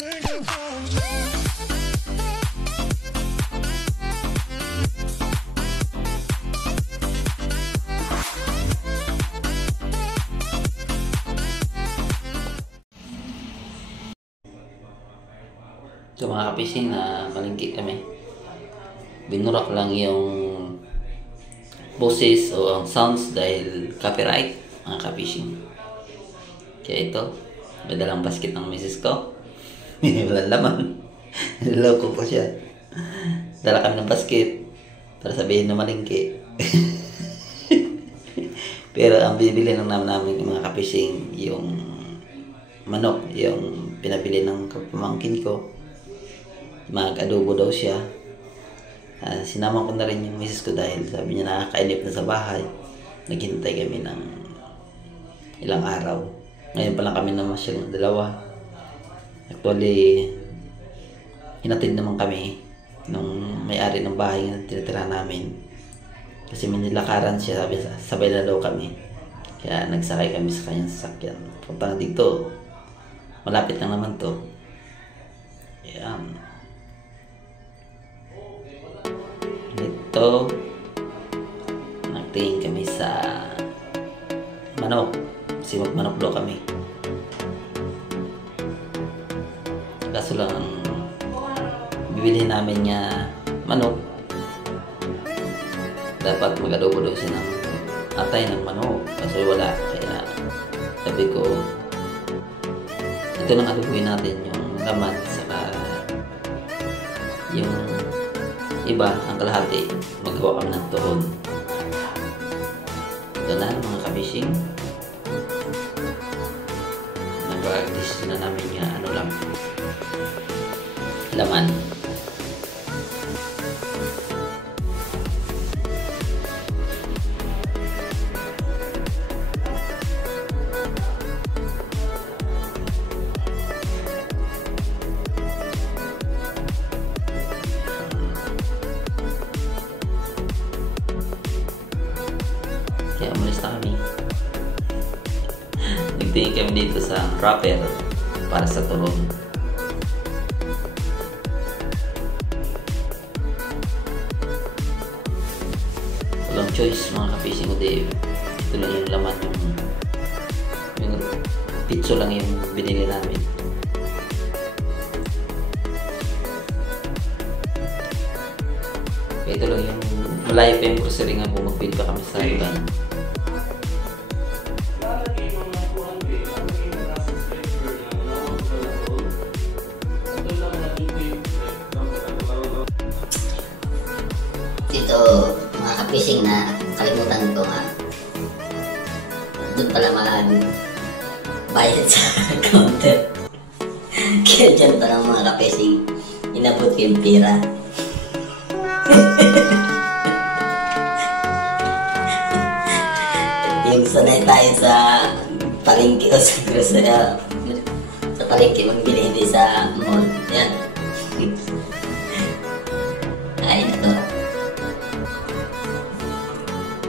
So mga kapising, na malingki kami. Binurak lang yung boses o ang sounds dahil copyright, mga kapising. Kaya ito, may dalang basket ng misis ko. Walang laman. Niloko ko siya. Dala kami ng basket para sabihin na malingki. Pero ang bibili lang namin yung mga kapising, yung manok, yung pinabili ng pamangkin ko. Mag-adobo daw siya. Sinama ko na rin yung misis ko dahil sabi niya nakakainip na sa bahay. Naghintay kami ng ilang araw. Ngayon pa lang kami namasyal ng dalawa. Actually, hinatid naman kami nung may-ari ng bahay na tinitira namin. Kasi may nilakaran siya, sabi sabay na daw kami. Kaya nagsakay kami sa kanyang sasakyan. Punta na dito. Malapit lang naman to. Ayan. Ito, nagtingin kami sa manok. Kasi magmanok daw kami. Kaso lang, bibilihin namin niya manok. Dapat mag-adobo daw siya ng atay ng manok. Kaso wala. Kaya sabi ko, ito lang adobuhin natin yung laman saka yung iba, ang kalahati, magawa kami ng turon. Ito na mga kabishing. Nag-practice na namin yung ano lang, laman. Kaya umalis na kami. Nagtingin kami dito sa wrapper para sa turon. Walang choice mga kapising ko Dave. Ito lang yung laman, yung pizzo lang yung binili namin. Kaya ito lang yung malayo pa yung grocery nga kung mag-build pa kami sa ilan. Dito mga kapising na kalimutan ko nga, doon pala bayad sa counter. Kaya dyan pala mga kapising, inabot ko yung pira. Yung sanay tayo sa palengke o sa grocery, sa palengke magbili, hindi sa mall. Yan. Ay, ito.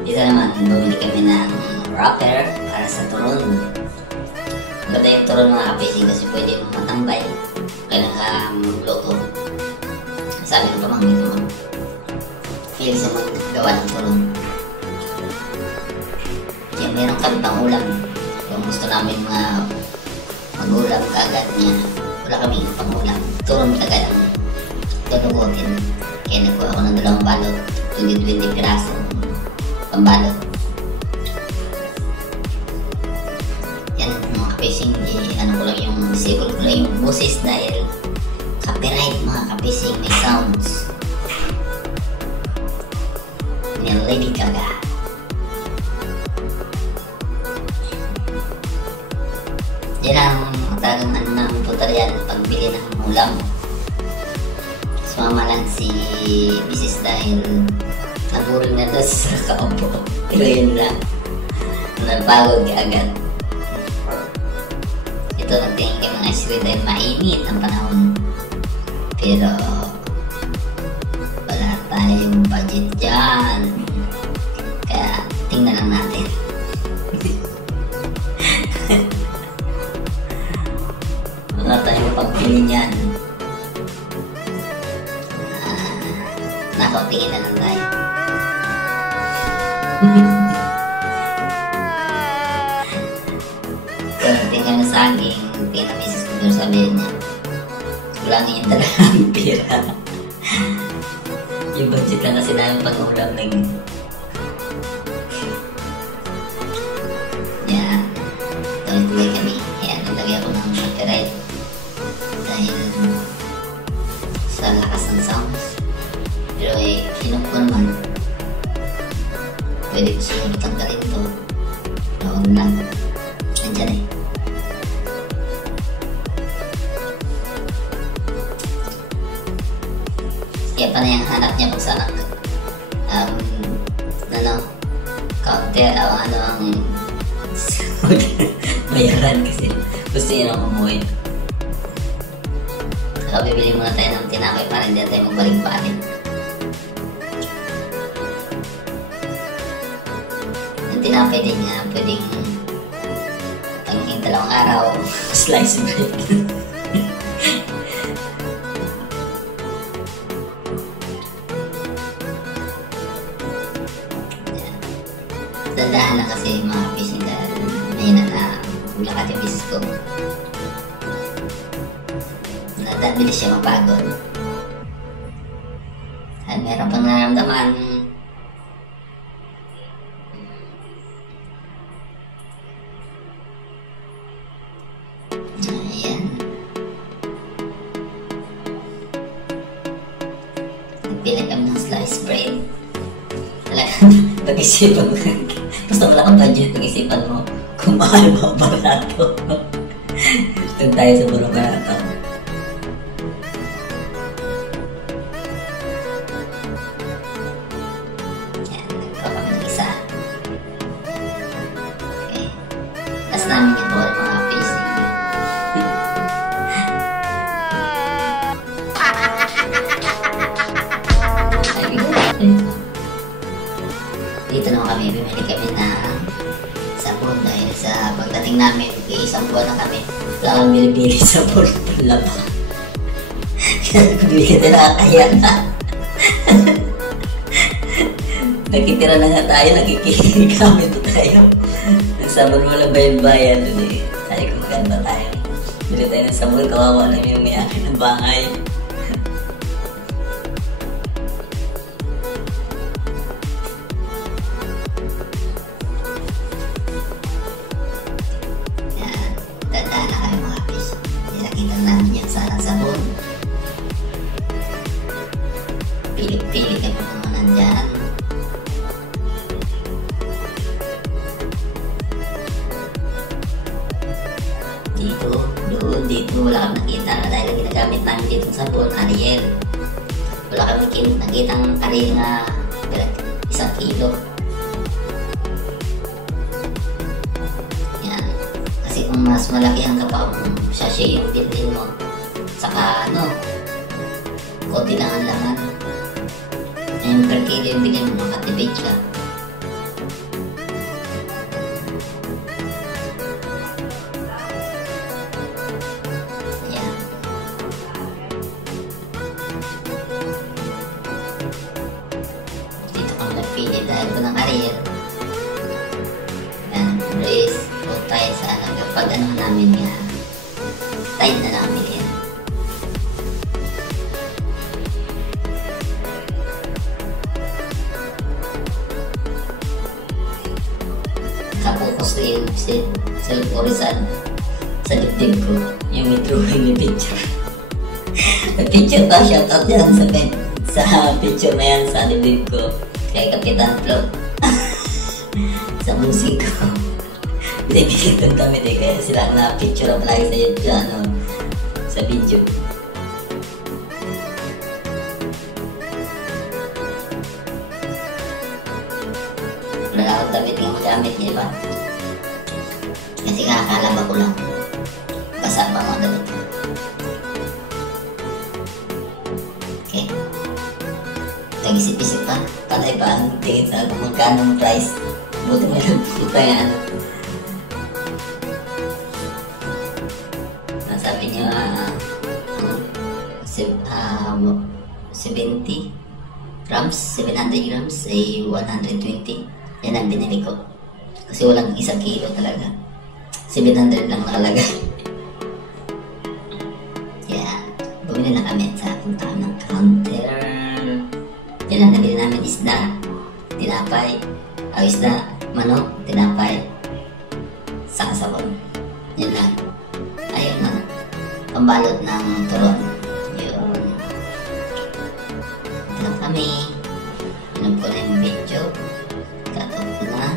Dito naman, bumili kami ng wrapper para sa turon. Maganda yung turon mga kapising kasi pwede matambay. Kailan ka magluto. Sabi ng pamangkin ko, pili sa maggawa ng turon. Kaya meron kami pang ulam. Kung gusto namin mag-ulam kaagad niya, wala kami pang ulam. Turon kaagad ang tunugutin. Kaya nagkuha ako ng 2 balot, 20 piraso pambalot. Yan mga kapising, ano ko lang yung disable ko lang yung boses dahil copyright mga kapising, may sounds ni Lady Gaga. Yan ang talagang ano ng putar yan, pagbili ng ulam. Sumama lang si Mrs. dahil naburing na doon sa kaupo. Pero yun lang, napagod ka agad. Ito nagtingin kayo mga ice cream dahil mainit ang panahon. Pero wala tayong budget dyan. Kaya tingnan lang natin. Wala tayong pagbili bibili niyan. Nako, tingin na lang tayo. Tingnan na sa akin, tingnan na misis ko pero sabihin niya, wala nga yung talagang pera. Yung budget lang kasi namin pag-ulam lang. Yan. Tuloy-tuloy kami. Kaya nalagay ako ng copyright. Dahil sa lakas ng sounds. Pero sinok ko naman. Pwede ko siguro tanggalin ito. Huwag lang. Nandiyan eh. Kaya pa na yung hanap niya kung saan counter o ang bayaran kasi gusto nyo nang umuwi. Saka bibili muna tayo ng tinapay para hindi tayo magbalik-balik. Yung tinapay din niya pwedeng tanging 2 araw slice bread. Tandaan lang kasi mga fishing dahil mahina na lakad yung business ko. Nadabilis siya mapagod. At meron pang nararamdaman. Ayan. Nagpila kami ng slice bread. Talagang pag-isipan mo. Basta wala kang budget, pag-isipan mo kung mahal mo barato. Doon tayo sa puro barato. Yan, nagkawa kami ng isa. Okay. Tapos namin ito ang mga facing. Dito naman kami, bumili kami na sabon dahil sa pagdating namin, isang buwan na kami. Wala kang bilibili sabon panlaba. Kaya hindi ka nakakaya na. Nakitira na nga tayo, nakikigamit tayo. Ang sabon mo lang bayan-bayan dun eh. Sabi ko maganda tayo. Bili tayo ng sabon, kawawa na yung may akin ng bahay. Pili-pili ka pa mga nandyan. Dito, doon, dito, wala kang nakita dahil ang ginagamit namin dito sa sabon, Ariel. Wala kang nakita ng Ariel na 1 kilo. Yan. Kasi kung mas malaki ang kapag sachet yung bilhin mo, saka konti lang ang laman. Yung per kilo yung bilhin mo, makatipid ka. Ayan. Dito kami nagpili dahil ko ng Ariel. Ayan, brace o tie sa kapag namin nga tie na namin yan. Kapokus ko yung self-horizon sa dibdib ko, yung may drawing yung picture. Picture ba? Shoutout yan sa picture na yan sa dibdib ko kay Kapitan Flo. Sa musik ko. Pinipilitan kami din kaya sila na picture ang lagi sa YouTube sa video. Wala akong damit yung magamit niya ba? Kasi kakakalaba ko lang. Basa pa mga damit. Okay. Tag-isip-isip pa. Patay pa ang tingin sa kung magkano ang price. Buti mo lang puta yung Nasabi niya 70 grams, 700 grams ay 120. Yan ang binili ko. Kasi walang 1 kilo talaga. 700 lang nakalagay. Kaya, bumili na kami sa puntahan ng counter. Yan ang nabili namin, isda, tinapay, isda, manok, tinapay, saka sabon. Yan lang. Ayun na. Pambalot ng turon. Yun. Ito na kami. Inom ko na yung video. Cut-off ko na.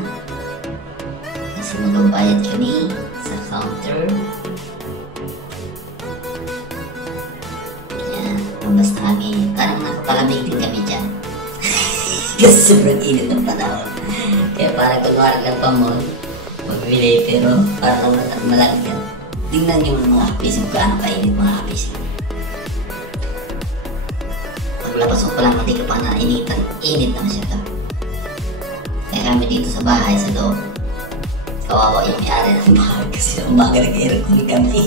Kasi magbabayad kami sa counter. Yan. Mabas na kami. Parang nakapalamig din kami dyan. Kasi sobrang init ng panahon. Kaya parang kunwari lang pa mo magbili, pero parang malagyan. Tingnan yung mga hapis, kung gaano kainit mga hapis. Paglabas ko pa lang, hindi ka pa nainitan. Init na masyado. Kaya kami dito sa bahay, sa loob. Kawawa yung may-ari ng bahay kasi umaga nag-aircon kami.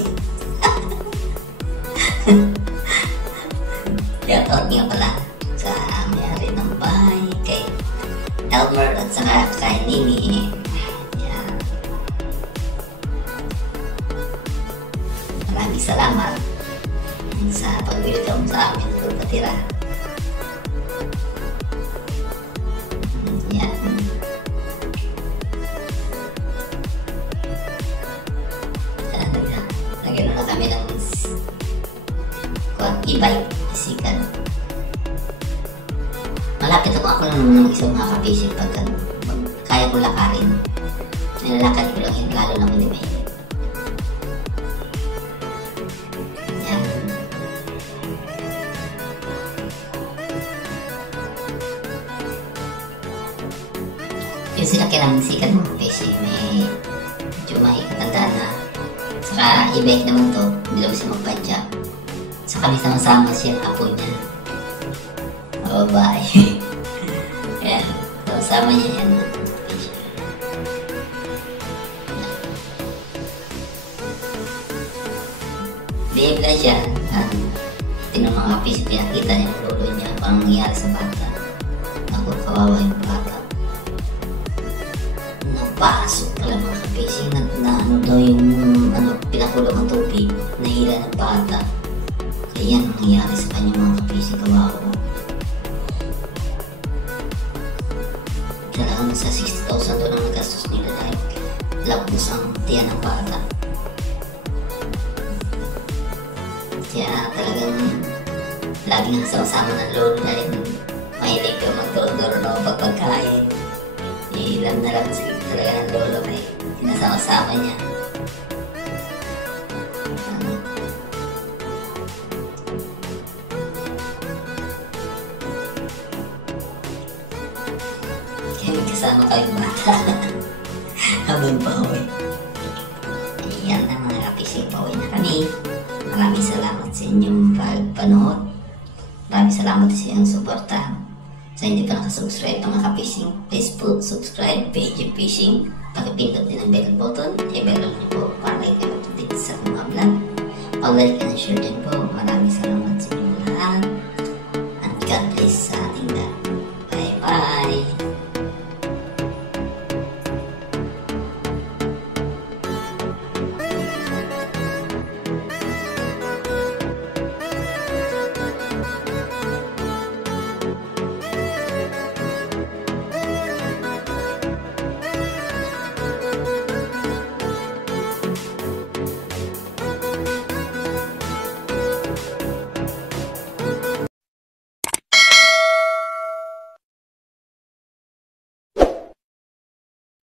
Kaya out nga pala sa may-ari ng bahay, kay Elmer at saka kay Nini. Maraming salamat sa pag-welcome sa amin kung patira. Yan. Nagano na kami ng e-bike, isikan. Malapit ako ng isang mga kapisip pag kaya ko lakarin. Nilalakad ko lang yun, lalo na kung di may yung sinakyan namin sikat mga fishing, may medyo may katandaan na. Saka i-bike naman to, hindi naman siya magpadya. Saka kami sama-sama siya, apo niya. Babae. Kaya, sama niya yan. Bihib na siya. Tinong mga fishing, pinakita niya ang lolo niya kung anong nangyari sa bata. Naku, kawawa yung bata. Napasok pala mga kapising na ano daw yung pinakulong ng tubig, nahila ng bata. Kaya yan ang nangyari sa kanya mga kapising, kawawa. Talagang nasa 60,000 doon ang nagastos nila dahil labos ang tiyan ng bata. Kaya talagang laging sama-sama ng lolo dahil mahilig ka magturo-turo na pagpagkain. Ilan na lang talaga ng lolo may sinasama-sama niya. Kaya may kasama kayong bata. Habang pa uwi. Ayan na mga kapising, pauwi na kami. Maraming salamat sa inyong pagpanood. Maraming salamat sa inyong suporta. Sa hindi pa nakasubscribe mga kapising, please po subscribe page fishing. Pakipindot din ang bell button. I-bell niyo po para kayo update sa mga vlog. Pag-like and share din po. Maraming salamat.